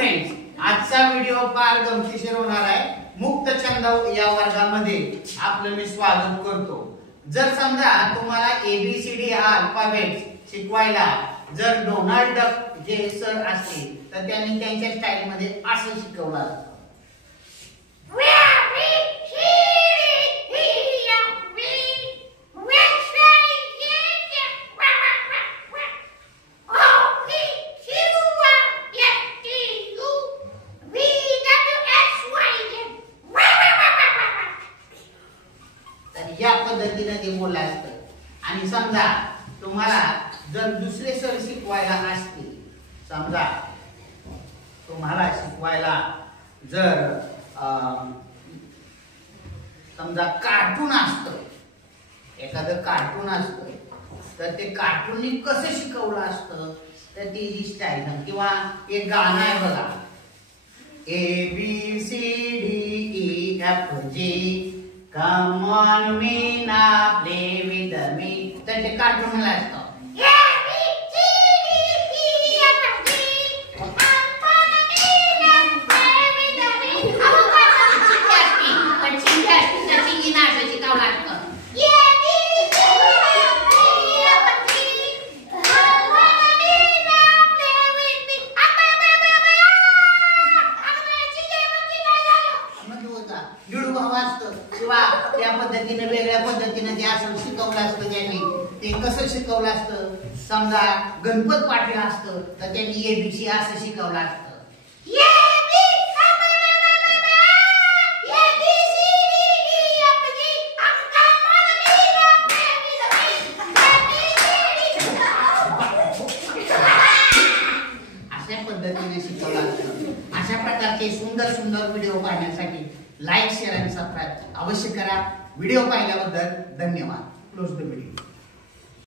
Friends, आजचा video फार गमतीशीर होणार आहे. मुक्त छंद या वर्गामध्ये आपलं मी स्वागत करतो. जर समजा तुम्हाला ABCD हा अल्फाबेट शिकवायला जर डोनाल्ड डक जे सर असतील तर त्यांनी त्यांच्या स्टाईल मध्ये असं शिकवलं असतं. या पद्धतीने ते बोललं असतं. आणि समजा तुम्हाला जर दुसरे सर शिकवायला असतील, समजा तुम्हाला शिकवायला जर समजा कार्टून असतं, एखादं कार्टून असतं, तर ते कार्टूननी कसं शिकवलं असतं तर ती जी स्टाईल किंवा एक गाणं आहे बघा, ABCDEFG Come on Meena, play with me. तर ते कार्टून ला असतं. किंवा त्या पद्धतीने वेगळ्या पद्धतीने ते असं शिकवलं असतं. त्यांनी ते कसं शिकवलं असतं, समजा गणपत पाटील असतं तर त्यांनी ABC असं शिकवलं असतं. अशा पद्धतीने शिकवलं असतं. अशा प्रकारचे सुंदर सुंदर व्हिडिओ पाहण्यासाठी लाईक, शेअर आणि सबस्क्राईब अवश्य करा. व्हिडिओ पाहिल्याबद्दल धन्यवाद. Close the video.